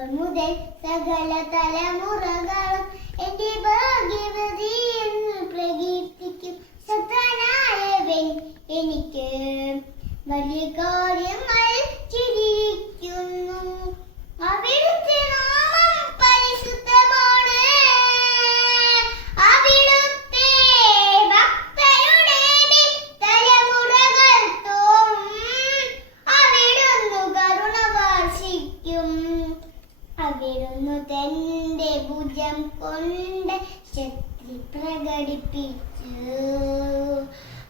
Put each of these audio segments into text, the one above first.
ഇപ്പോൾ മുതൽ സകല തലമുറകളും എന്റെ ഭാഗ്യവതി എന്ന് പ്രകീർത്തിക്കും സത്തനായവൻ. എനിക്ക് വലിയ കാര്യങ്ങൾ അവിടുന്ന് തന്റെ ഭുജം കൊണ്ട് ശക്തി പ്രകടിപ്പിച്ചു.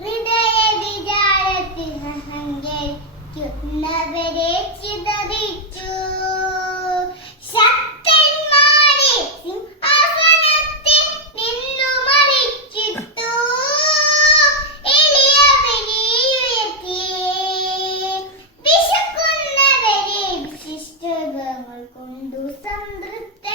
ഹൃദയ വിചാരത്തിൽ അഹങ്കരിക്കുന്നവരെ ചിതറി കൊണ്ടു സംതൃപ്തി